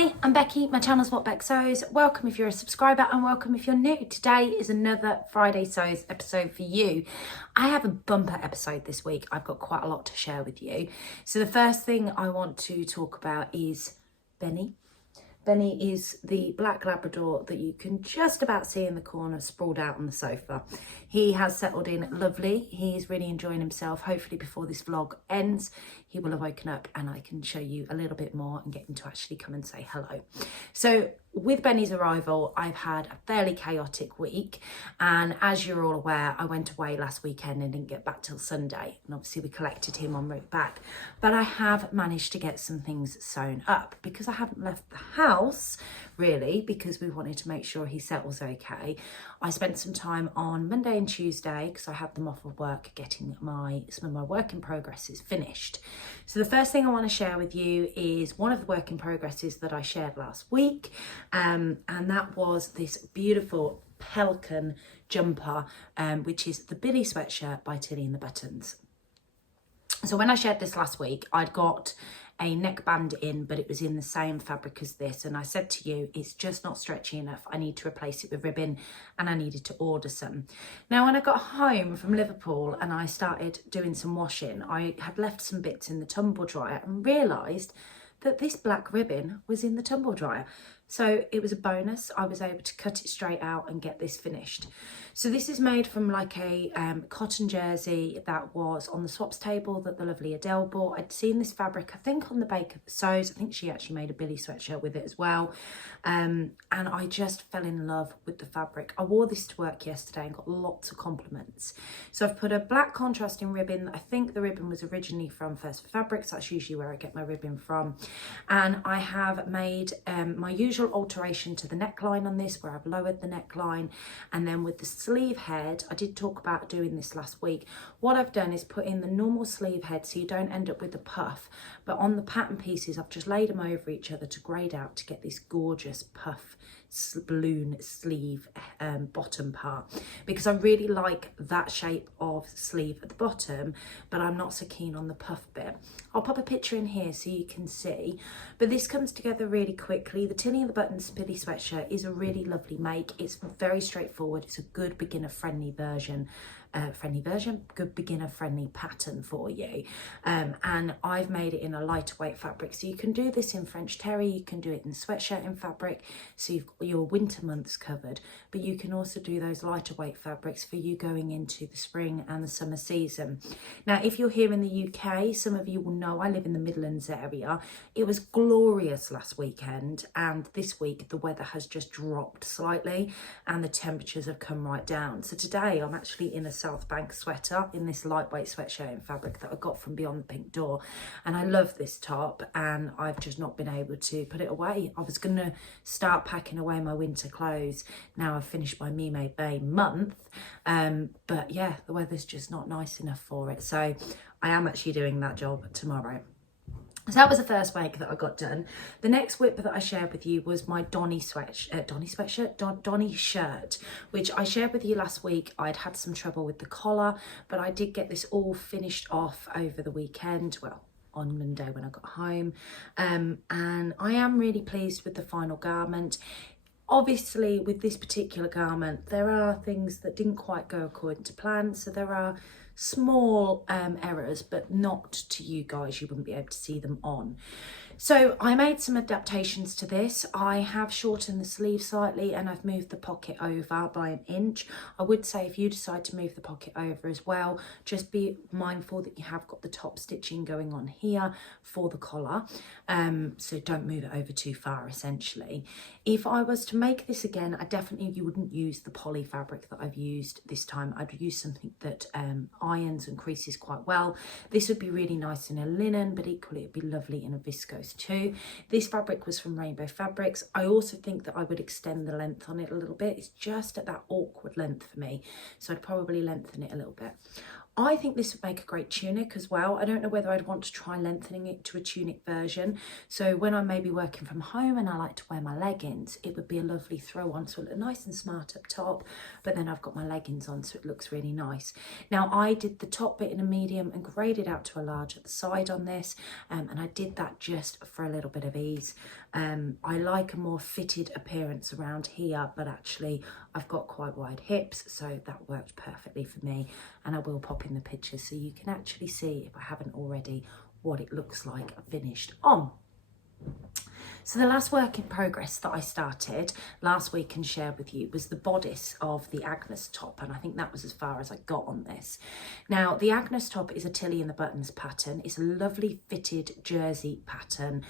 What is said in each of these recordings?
Hi, I'm Becky, my channel's What Beck Sews. Welcome if you're a subscriber and welcome if you're new. Today is another Friday Sews episode for you. I have a bumper episode this week. I've got quite a lot to share with you. So the first thing I want to talk about is Benny. Benny is the black Labrador that you can just about see in the corner sprawled out on the sofa. He has settled in lovely. He's really enjoying himself. Hopefully before this vlog ends, he will have woken up and I can show you a little bit more and get him to actually come and say hello. So with Benny's arrival, I've had a fairly chaotic week. And as you're all aware, I went away last weekend and didn't get back till Sunday. And obviously we collected him en route back. But I have managed to get some things sewn up because I haven't left the house really because we wanted to make sure he settles okay. I spent some time on Monday and Tuesday because I had them off of work getting some of my work in progresses finished. So the first thing I want to share with you is one of the work in progresses that I shared last week, and that was this beautiful pelican jumper, which is the Billie Sweatshirt by Tilly and the Buttons. So when I shared this last week, I'd got a neckband in, but it was in the same fabric as this. And I said to you, it's just not stretchy enough. I need to replace it with ribbon and I needed to order some. Now, when I got home from Liverpool and I started doing some washing, I had left some bits in the tumble dryer and realised that this black ribbon was in the tumble dryer. So it was a bonus. I was able to cut it straight out and get this finished. So this is made from like a cotton jersey that was on the swaps table that the lovely Adele bought. I'd seen this fabric, I think on the Baker Sews. I think she actually made a Billie Sweatshirt with it as well. And I just fell in love with the fabric. I wore this to work yesterday and got lots of compliments. So I've put a black contrasting ribbon. I think the ribbon was originally from First Fabrics. That's usually where I get my ribbon from. And I have made my usual alteration to the neckline on this, where I've lowered the neckline, and then with the sleeve head, I did talk about doing this last week. What I've done is put in the normal sleeve head so you don't end up with a puff, but on the pattern pieces I've just laid them over each other to grade out to get this gorgeous puff balloon sleeve bottom part, because I really like that shape of sleeve at the bottom, but I'm not so keen on the puff bit. I'll pop a picture in here so you can see, but this comes together really quickly. The Tilly and the Buttons Billie Sweatshirt is a really lovely make. It's very straightforward. It's a good beginner friendly version. Good beginner friendly pattern for you, and I've made it in a lighter weight fabric, so you can do this in French terry, you can do it in sweatshirt in fabric, so you've got your winter months covered, but you can also do those lighter weight fabrics for you going into the spring and the summer season. Now if you're here in the UK, some of you will know I live in the Midlands area. It was glorious last weekend, and this week the weather has just dropped slightly and the temperatures have come right down. So today I'm actually in a South Bank sweater in this lightweight sweatshirt in fabric that I got from Beyond the Pink Door, and I love this top and I've just not been able to put it away. I was going to start packing away my winter clothes now I've finished my Mime Bay month, but yeah, the weather's just not nice enough for it, so I am actually doing that job tomorrow. So that was the first wake that I got done. The next whip that I shared with you was my Donny Shirt, which I shared with you last week. I'd had some trouble with the collar, but I did get this all finished off over the weekend. Well, on Monday when I got home. And I am really pleased with the final garment. Obviously, with this particular garment, there are things that didn't quite go according to plan. So there are small errors, but not to you guys. You wouldn't be able to see them on. So I made some adaptations to this. I have shortened the sleeve slightly and I've moved the pocket over by 1 inch. I would say if you decide to move the pocket over as well, just be mindful that you have got the top stitching going on here for the collar. So don't move it over too far essentially. If I was to make this again, I definitely wouldn't use the poly fabric that I've used this time. I'd use something that irons and creases quite well. This would be really nice in a linen, but equally it'd be lovely in a viscose too. This fabric was from Rainbow Fabrics. I also think that I would extend the length on it a little bit. It's just at that awkward length for me, so I'd probably lengthen it a little bit. I think this would make a great tunic as well. I don't know whether I'd want to try lengthening it to a tunic version. So when I'm maybe working from home and I like to wear my leggings, it would be a lovely throw on, so it look nice and smart up top, but then I've got my leggings on, so it looks really nice. Now I did the top bit in a medium and graded out to a large at the side on this, and I did that just for a little bit of ease. I like a more fitted appearance around here, but actually I've got quite wide hips, so that worked perfectly for me, and I will pop in the pictures so you can actually see, if I haven't already, what it looks like finished on. So the last work in progress that I started last week and shared with you was the bodice of the Agnes top, and I think that was as far as I got on this. Now the Agnes top is a Tilly in the buttons pattern. It's a lovely fitted jersey pattern.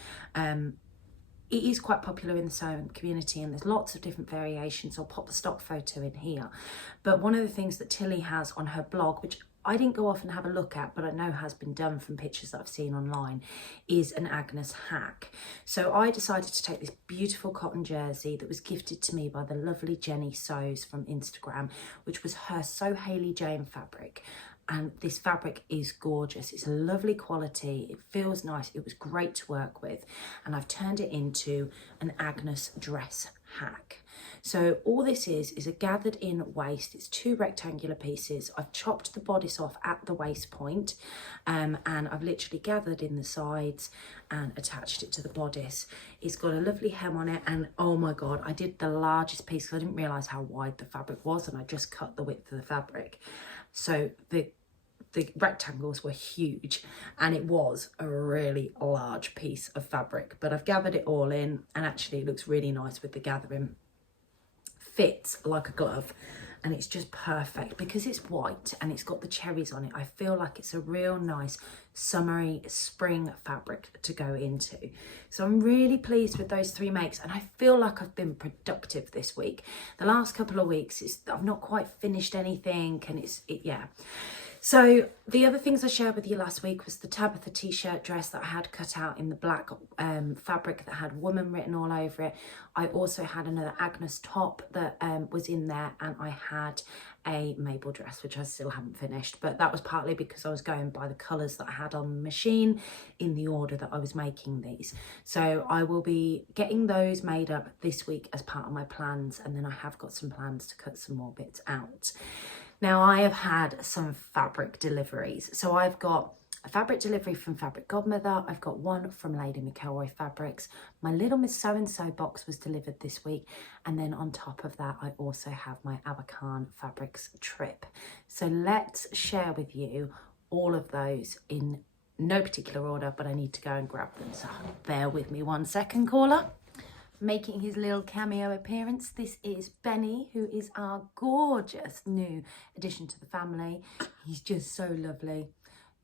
It is quite popular in the sewing community and there's lots of different variations. I'll pop the stock photo in here. But one of the things that Tilly has on her blog, which I didn't go off and have a look at, but I know has been done from pictures that I've seen online, is an Agnes hack. So I decided to take this beautiful cotton jersey that was gifted to me by the lovely Jenny Sews from Instagram, which was her So Hayley Jane fabric. And this fabric is gorgeous. It's a lovely quality. It feels nice. It was great to work with. And I've turned it into an Agnes dress hack. So all this is a gathered in waist. It's 2 rectangular pieces. I've chopped the bodice off at the waist point, and I've literally gathered in the sides and attached it to the bodice. It's got a lovely hem on it, and oh my God, I did the largest piece because I didn't realise how wide the fabric was, and I just cut the width of the fabric. So the rectangles were huge, and it was a really large piece of fabric, but I've gathered it all in, and actually it looks really nice with the gathering. Fits like a glove, and it's just perfect because it's white and it's got the cherries on it. I feel like it's a real nice summery spring fabric to go into. So I'm really pleased with those 3 makes, and I feel like I've been productive this week. The last couple of weeks I've not quite finished anything, and yeah. So the other things I shared with you last week was the Tabitha t-shirt dress that I had cut out in the black fabric that had woman written all over it. I also had another Agnes top that was in there, and I had a Mabel dress, which I still haven't finished, but that was partly because I was going by the colours that I had on the machine in the order that I was making these. So I will be getting those made up this week as part of my plans, and then I have got some plans to cut some more bits out. Now I have had some fabric deliveries. So I've got a fabric delivery from Fabric Godmother. I've got one from Lady McElroy Fabrics. My Little Miss So-and-so box was delivered this week. And then on top of that, I also have my Abacan Fabrics trip. So let's share with you all of those in no particular order, but I need to go and grab them. So bear with me 1 second, caller. Making his little cameo appearance, this is Benny, who is our gorgeous new addition to the family. He's just so lovely.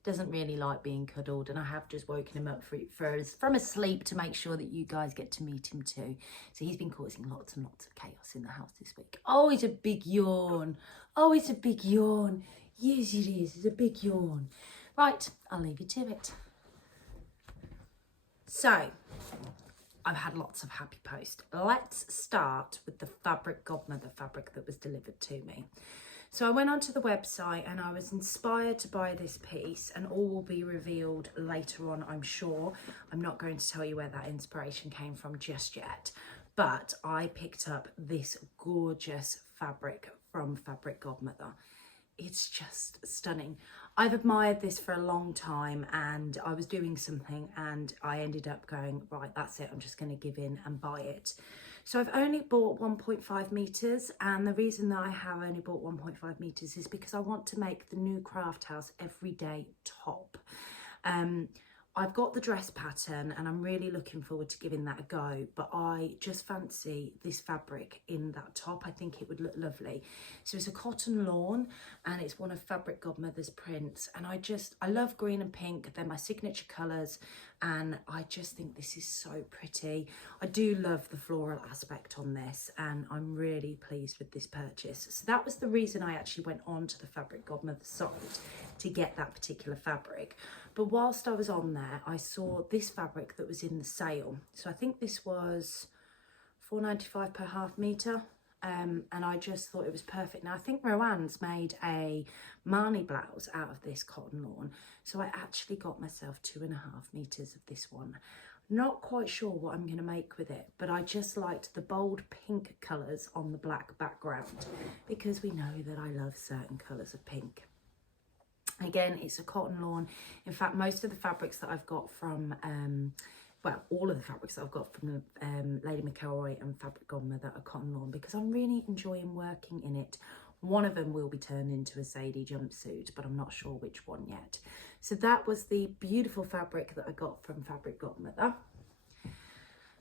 Doesn't really like being cuddled, and I have just woken him up from his sleep to make sure that you guys get to meet him too. So he's been causing lots and lots of chaos in the house this week. Oh, it's a big yawn. Oh, it's a big yawn. Yes, it is. It's a big yawn. Right, I'll leave you to it. So I've had lots of happy posts. Let's start with the Fabric Godmother fabric that was delivered to me. So I went onto the website and I was inspired to buy this piece, and all will be revealed later on, I'm sure. I'm not going to tell you where that inspiration came from just yet, but I picked up this gorgeous fabric from Fabric Godmother. It's just stunning. I've admired this for a long time, and I was doing something and I ended up going, right, that's it, I'm just going to give in and buy it. So I've only bought 1.5 meters, and the reason that I have only bought 1.5 meters is because I want to make the new Craft House everyday top. I've got the dress pattern and I'm really looking forward to giving that a go, but I just fancy this fabric in that top. I think it would look lovely. So it's a cotton lawn, and it's one of Fabric Godmother's prints, and I love green and pink. They're my signature colours, and I just think this is so pretty. I do love the floral aspect on this, and I'm really pleased with this purchase. So that was the reason I actually went on to the Fabric Godmother site to get that particular fabric. But whilst I was on there, I saw this fabric that was in the sale. So I think this was £4.95 per half metre. and I just thought it was perfect. Now I think Rowan's made a Marni blouse out of this cotton lawn, so I actually got myself 2.5 meters of this one. Not quite sure what I'm going to make with it, but I just liked the bold pink colours on the black background, because we know that I love certain colours of pink. Again, it's a cotton lawn. In fact, most of the fabrics that I've got from, well, all of the fabrics that I've got from Lady McElroy and Fabric Godmother are cotton lawn, because I'm really enjoying working in it. One of them will be turned into a Sadie jumpsuit, but I'm not sure which one yet. So that was the beautiful fabric that I got from Fabric Godmother.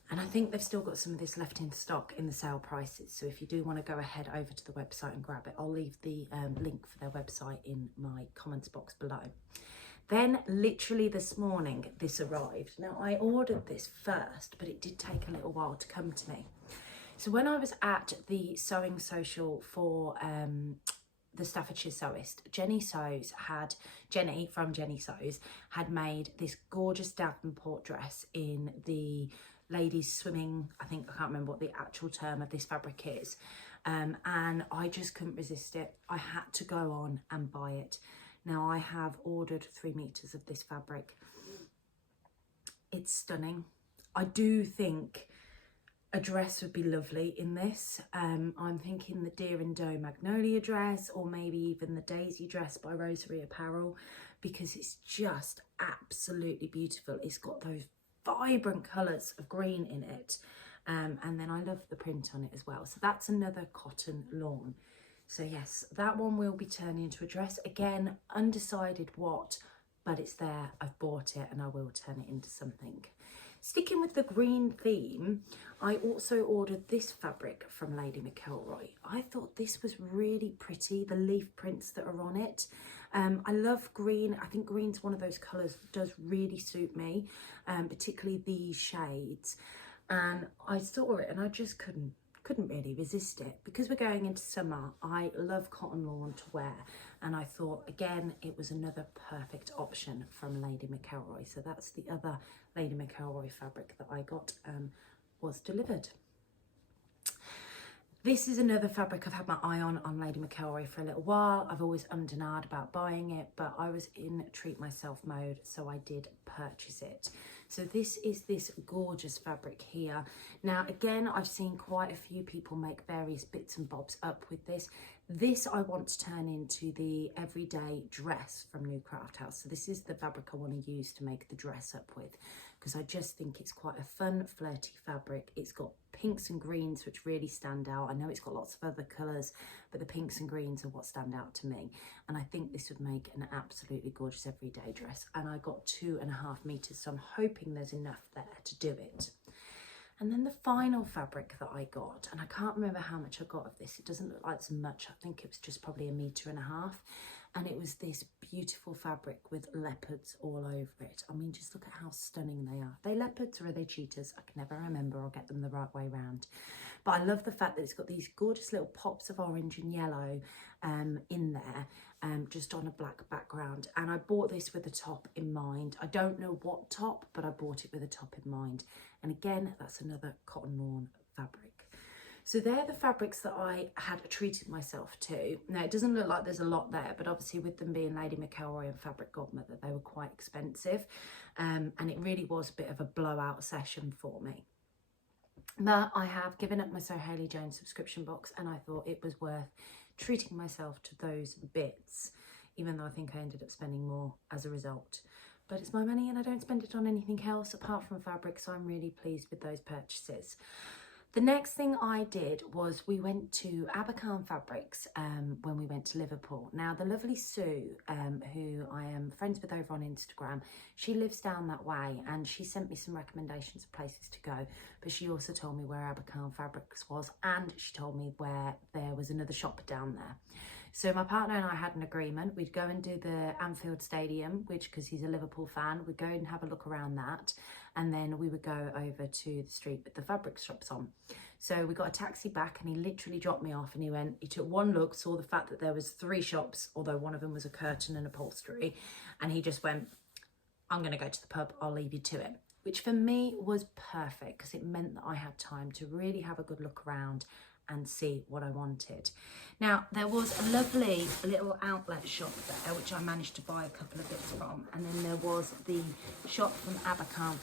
And I think they've still got some of this left in stock in the sale prices. So if you do want to go ahead over to the website and grab it, I'll leave the link for their website in my comments box below. Then literally this morning, this arrived. Now I ordered this first, but it did take a little while to come to me. So when I was at the sewing social for the Staffordshire Sewist, Jenny from Jenny Sews had made this gorgeous Davenport dress in the ladies swimming, I can't remember what the actual term of this fabric is, and I just couldn't resist it. I had to go on and buy it. Now I have ordered 3 meters of this fabric. It's stunning. I do think a dress would be lovely in this. I'm thinking the Deer and Doe Magnolia dress, or maybe even the Daisy dress by Rosary Apparel, because it's just absolutely beautiful. It's got those vibrant colours of green in it, and then I love the print on it as well. So that's another cotton lawn. So yes, that one will be turning into a dress. Again, undecided what, but it's there. I've bought it and I will turn it into something. Sticking with the green theme, I also ordered this fabric from Lady McElroy. I thought this was really pretty, the leaf prints that are on it. I love green. I think green's one of those colours that does really suit me, particularly these shades. And I saw it and I just couldn't really resist it. Because we're going into summer, I love cotton lawn to wear, and I thought again it was another perfect option from Lady McElroy. So that's the other Lady McElroy fabric that I got was delivered. This is another fabric I've had my eye on Lady McElroy for a little while. I've always ummed and ahed about buying it, but I was in treat myself mode, so I did purchase it. So this is this gorgeous fabric here. Now again, I've seen quite a few people make various bits and bobs up with this. This I want to turn into the everyday dress from New Craft House. So this is the fabric I want to use to make the dress up with, because I just think it's quite a fun, flirty fabric. It's got pinks and greens which really stand out. I know it's got lots of other colours, but the pinks and greens are what stand out to me. And I think this would make an absolutely gorgeous everyday dress. And I got 2.5 meters, so I'm hoping there's enough there to do it. And then the final fabric that I got, and I can't remember how much I got of this. It doesn't look like so much. I think it was just probably 1.5 meters. And it was this beautiful fabric with leopards all over it. I mean, just look at how stunning they are. Are they leopards or are they cheetahs? I can never remember. I'll get them the right way round. But I love the fact that it's got these gorgeous little pops of orange and yellow in there, just on a black background. And I bought this with a top in mind. I don't know what top, but I bought it with a top in mind. And again, that's another cotton lawn fabric. So they're the fabrics that I had treated myself to. Now, it doesn't look like there's a lot there, but obviously with them being Lady McElroy and Fabric Godmother, they were quite expensive. And it really was a bit of a blowout session for me. But I have given up my So Hayley Jones subscription box, and I thought it was worth treating myself to those bits, even though I think I ended up spending more as a result. But it's my money and I don't spend it on anything else apart from fabric, so I'm really pleased with those purchases. The next thing I did was we went to Abacan Fabrics when we went to Liverpool. Now, the lovely Sue, who I am friends with over on Instagram, she lives down that way, and she sent me some recommendations of places to go, but she also told me where Abacan Fabrics was, and she told me where there was another shop down there. So my partner and I had an agreement. We'd go and do the Anfield Stadium, which, because he's a Liverpool fan, we'd go and have a look around that. And then we would go over to the street with the fabric shops on. So we got a taxi back and he literally dropped me off, and he took one look, saw the fact that there was 3 shops, although one of them was a curtain and upholstery. And he just went, I'm going to go to the pub, I'll leave you to it. Which for me was perfect, because it meant that I had time to really have a good look around and see what I wanted. Now, there was a lovely little outlet shop there, which I managed to buy a couple of bits from. And then there was the shop from Abacan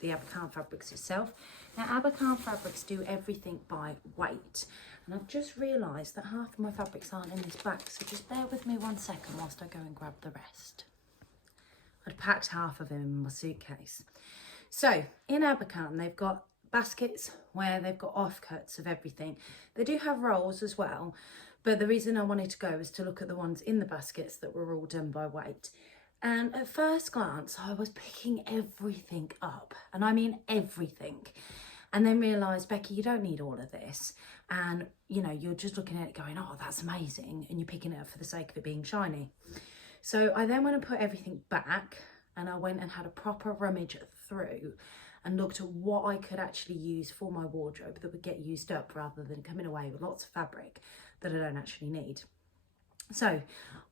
the Abacan Fabrics itself. Now, Abacan Fabrics do everything by weight. And I've just realised that half of my fabrics aren't in this bag. So just bear with me 1 second whilst I go and grab the rest. I'd packed half of them in my suitcase. So, in Abacan, they've got baskets where they've got offcuts of everything. They do have rolls as well, but the reason I wanted to go was to look at the ones in the baskets that were all done by weight. And at first glance, I was picking everything up, and I mean everything, and then realised, Becky, you don't need all of this. And, you know, you're just looking at it going, oh, that's amazing, and you're picking it up for the sake of it being shiny. So I then went and put everything back, and I went and had a proper rummage through and looked at what I could actually use for my wardrobe that would get used up rather than coming away with lots of fabric that I don't actually need. So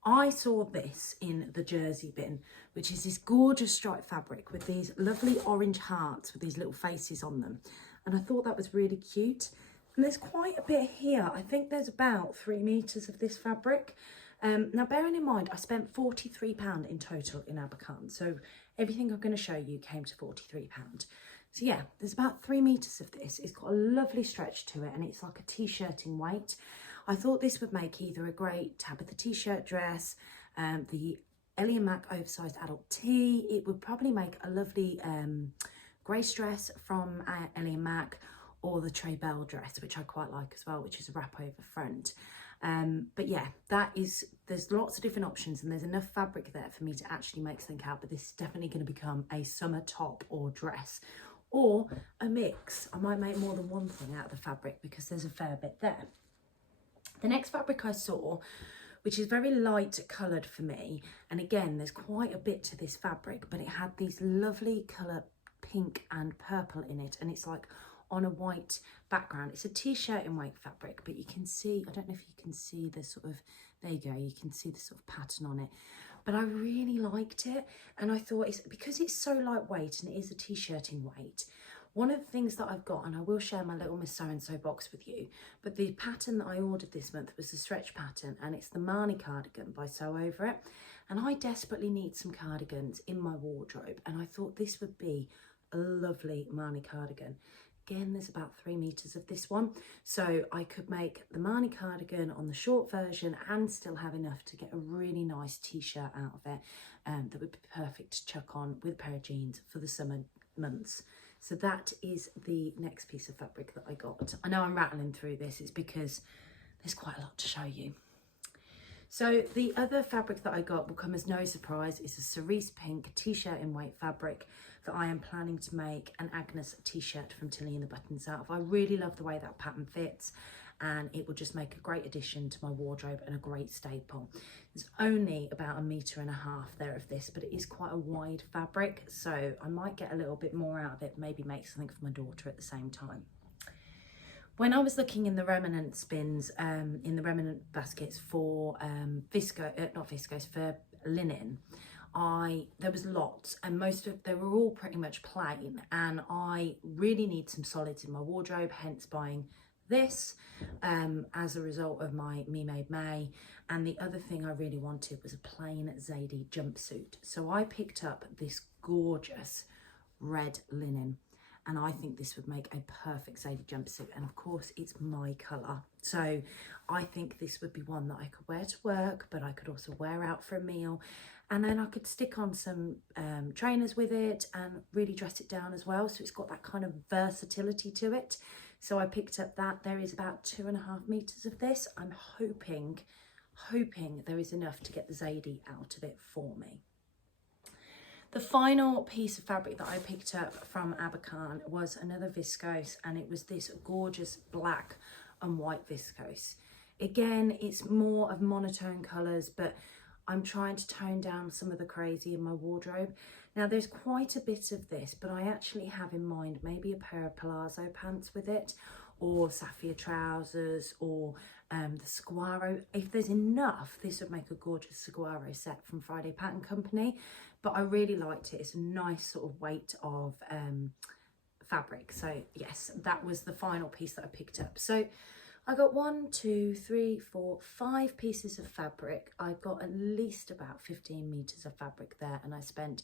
I saw this in the jersey bin, which is this gorgeous striped fabric with these lovely orange hearts with these little faces on them. And I thought that was really cute. And there's quite a bit here. I think there's about 3 meters of this fabric. Now, bearing in mind, I spent £43 in total in Abacan. So everything I'm going to show you came to £43. So yeah, there's about 3 meters of this. It's got a lovely stretch to it, and it's like a t-shirting weight. I thought this would make either a great Tabitha t-shirt dress, the Ellie & Mac oversized adult tee. It would probably make a lovely grace dress from Ellie & Mac, or the Trey Bell dress, which I quite like as well, which is a wrap over front. But yeah, there's lots of different options, and there's enough fabric there for me to actually make something out. But this is definitely going to become a summer top or dress, or a mix. I might make more than one thing out of the fabric because there's a fair bit there. The next fabric I saw, which is very light coloured for me, and again, there's quite a bit to this fabric, but it had these lovely colour pink and purple in it, and it's like on a white background. It's a t-shirt in white fabric, but you can see, I don't know if you can see the sort of, there you go, you can see the sort of pattern on it. But I really liked it, and I thought it's because it's so lightweight and it is a t-shirt in weight. One of the things that I've got, and I will share my little Miss So-and-so box with you, but the pattern that I ordered this month was the stretch pattern, and it's the Marnie cardigan by Sew Over It. And I desperately need some cardigans in my wardrobe, and I thought this would be a lovely Marnie cardigan. Again, there's about 3 meters of this one, so I could make the Marnie cardigan on the short version and still have enough to get a really nice t-shirt out of it that would be perfect to chuck on with a pair of jeans for the summer months. So that is the next piece of fabric that I got. I know I'm rattling through this, it's because there's quite a lot to show you. So the other fabric that I got, will come as no surprise, is a cerise pink t-shirt in white fabric that I am planning to make an Agnes t-shirt from Tilly and the Buttons out of. I really love the way that pattern fits, and it will just make a great addition to my wardrobe and a great staple. There's only about 1.5 meters there of this, but it is quite a wide fabric, so I might get a little bit more out of it, maybe make something for my daughter at the same time. When I was looking in the remnant bins, in the remnant baskets for for linen, there was lots, and they were all pretty much plain, and I really need some solids in my wardrobe, hence buying this as a result of my Me Made May. And the other thing I really wanted was a plain Zadie jumpsuit, so I picked up this gorgeous red linen, and I think this would make a perfect Zadie jumpsuit, and of course it's my colour, so I think this would be one that I could wear to work, but I could also wear out for a meal, and then I could stick on some trainers with it and really dress it down as well, so it's got that kind of versatility to it. So I picked up that. There is about 2.5 meters of this. I'm hoping there is enough to get the Zadie out of it for me. The final piece of fabric that I picked up from Abacan was another viscose, and it was this gorgeous black and white viscose. Again, it's more of monotone colours, but I'm trying to tone down some of the crazy in my wardrobe. Now, there's quite a bit of this, but I actually have in mind maybe a pair of palazzo pants with it, or sapphire trousers, or the saguaro. If there's enough, this would make a gorgeous saguaro set from Friday Pattern Company, but I really liked it. It's a nice sort of weight of fabric. So yes, that was the final piece that I picked up. So I got 1, 2, 3, 4, 5 pieces of fabric. I got at least about 15 meters of fabric there, and I spent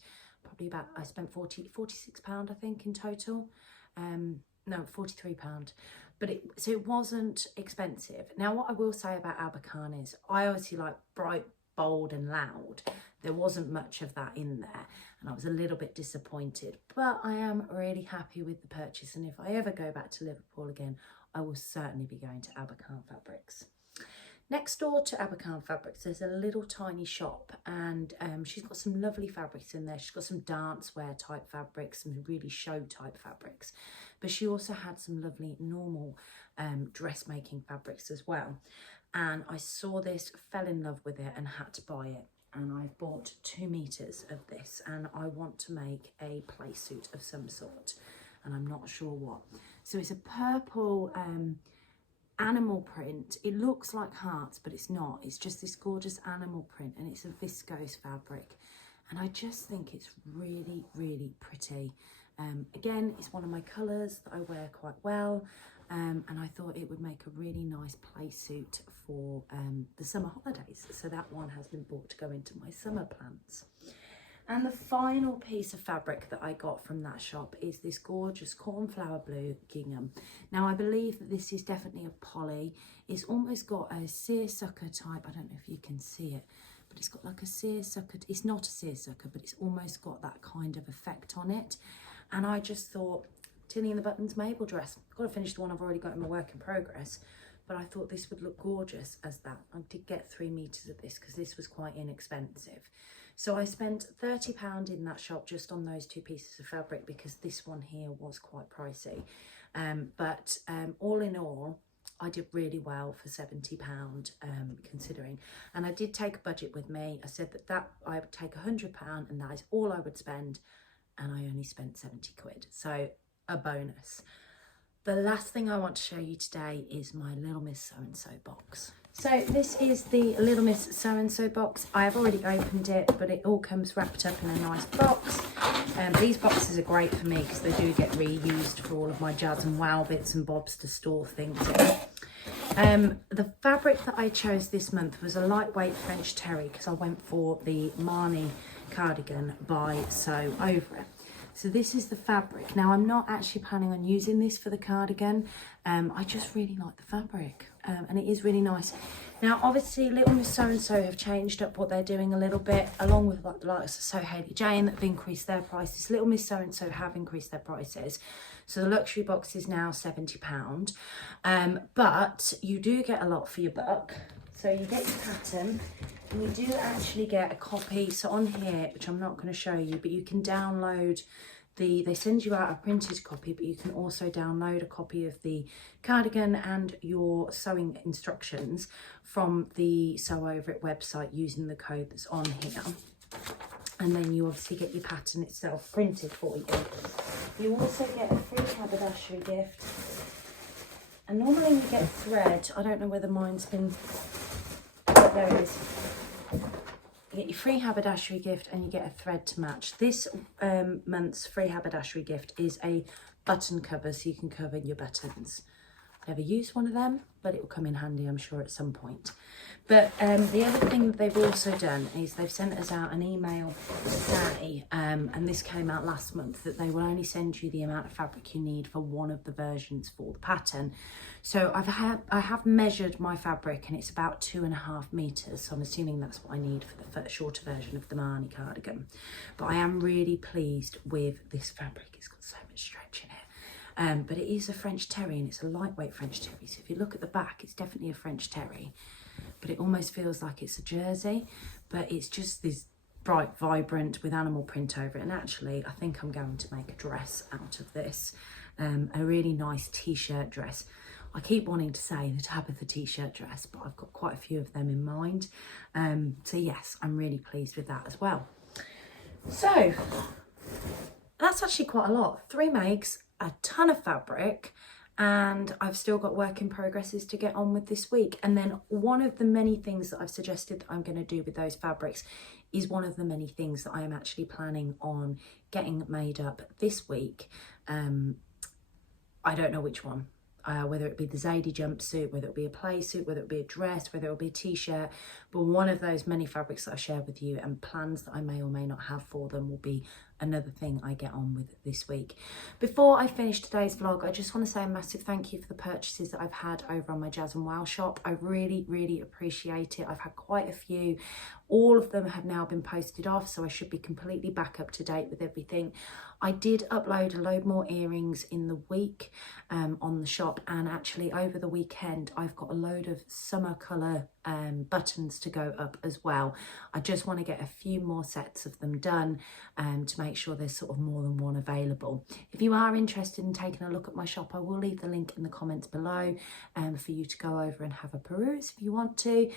I spent 46 pound, I think, in total. No, 43 pound. But it wasn't expensive. Now, what I will say about Abacan is I obviously like bright, bold and loud. There wasn't much of that in there, and I was a little bit disappointed, but I am really happy with the purchase, and if I ever go back to Liverpool again, I will certainly be going to Abacan Fabrics. Next door to Abacan Fabrics, there's a little tiny shop, and she's got some lovely fabrics in there. She's got some dance wear type fabrics, some really show type fabrics, but she also had some lovely normal dressmaking fabrics as well. And I saw this, fell in love with it and had to buy it. And I've bought 2 meters of this, and I want to make a play suit of some sort, and I'm not sure what. So it's a purple animal print. It looks like hearts, but it's not. It's just this gorgeous animal print, and it's a viscose fabric, and I just think it's really, really pretty. Again, it's one of my colours that I wear quite well, and I thought it would make a really nice play suit for the summer holidays. So that one has been bought to go into my summer plans. And the final piece of fabric that I got from that shop is this gorgeous cornflower blue gingham. Now, I believe that this is definitely a poly. It's almost got a seersucker type. I don't know if you can see it, but it's got like a seersucker. It's not a seersucker, but it's almost got that kind of effect on it. And I just thought, Tilly and the Buttons Mabel dress. I've got to finish the one I've already got in my work in progress, but I thought this would look gorgeous as that. I did get 3 meters of this because this was quite inexpensive. So I spent £30 in that shop just on those 2 pieces of fabric, because this one here was quite pricey. But all in all, I did really well for £70 considering. And I did take a budget with me. I said that I would take £100 and that is all I would spend. And I only spent 70 quid. So a bonus. The last thing I want to show you today is my Little Miss So-and-so box. So this is the Little Miss So-and-so box. I have already opened it, but it all comes wrapped up in a nice box. These boxes are great for me because they do get reused for all of my jazz and wow bits and bobs to store things in. The fabric that I chose this month was a lightweight French terry, because I went for the Marni cardigan by Sew Over It. So this is the fabric. Now, I'm not actually planning on using this for the cardigan. I just really like the fabric, and it is really nice. Now, obviously, Little Miss So-and-so have changed up what they're doing a little bit, along with like the likes of So Hayley Jane that have increased their prices. Little Miss So-and-so have increased their prices. So the luxury box is now £70, but you do get a lot for your buck. So you get your pattern, and you do actually get a copy. So on here, which I'm not going to show you, but you can download they send you out a printed copy, but you can also download a copy of the cardigan and your sewing instructions from the Sew Over It website using the code that's on here. And then you obviously get your pattern itself printed for you. You also get a free haberdashery gift. And normally you get thread. I don't know whether mine's been... Oh, there it is. You get your free haberdashery gift and you get a thread to match. This month's free haberdashery gift is a button cover, so you can cover your buttons. Never used one of them, but it will come in handy, I'm sure, at some point. But the other thing that they've also done is they've sent us out an email today, and this came out last month, that they will only send you the amount of fabric you need for one of the versions for the pattern. So I have measured my fabric, and it's about 2.5 meters. So I'm assuming that's what I need for the shorter version of the Marni cardigan. But I am really pleased with this fabric. It's got so much stretch in it. But it is a French terry, and it's a lightweight French terry. So if you look at the back, it's definitely a French terry, but it almost feels like it's a jersey, but it's just this bright, vibrant with animal print over it. And actually, I think I'm going to make a dress out of this, a really nice t-shirt dress. I keep wanting to say the Tabitha t-shirt dress, but I've got quite a few of them in mind. So yes, I'm really pleased with that as well. So that's actually quite a lot. 3 makes, a ton of fabric, and I've still got work in progresses to get on with this week. And then one of the many things that I've suggested that I'm going to do with those fabrics is one of the many things that I am actually planning on getting made up this week. I don't know which one. Whether it be the Zadie jumpsuit, whether it be a play suit, whether it be a dress, whether it be a t-shirt, but one of those many fabrics that I share with you and plans that I may or may not have for them will be another thing I get on with this week. Before I finish today's vlog, I just want to say a massive thank you for the purchases that I've had over on my Jazz and Wow shop. I really appreciate it. I've had quite a few. All of them have now been posted off, so I should be completely back up to date with everything. I did upload a load more earrings in the week on the shop, and actually over the weekend I've got a load of summer colour buttons to go up as well. I just want to get a few more sets of them done to make sure there's sort of more than one available. If you are interested in taking a look at my shop, I will leave the link in the comments below for you to go over and have a peruse if you want to.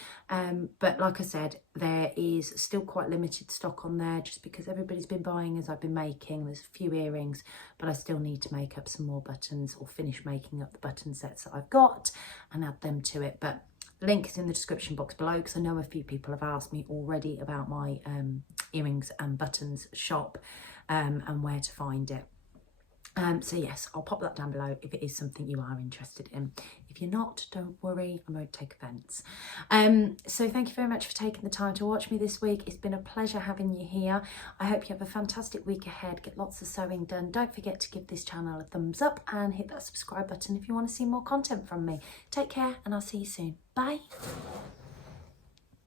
But like I said, there is still quite limited stock on there just because everybody's been buying as I've been making. There's a few earrings, but I still need to make up some more buttons or finish making up the button sets that I've got and add them to it. But the link is in the description box below because I know a few people have asked me already about my earrings and buttons shop and where to find it. So yes, I'll pop that down below if it is something you are interested in. If you're not, don't worry, I won't take offence. So thank you very much for taking the time to watch me this week. It's been a pleasure having you here. I hope you have a fantastic week ahead. Get lots of sewing done. Don't forget to give this channel a thumbs up and hit that subscribe button if you want to see more content from me. Take care and I'll see you soon. Bye.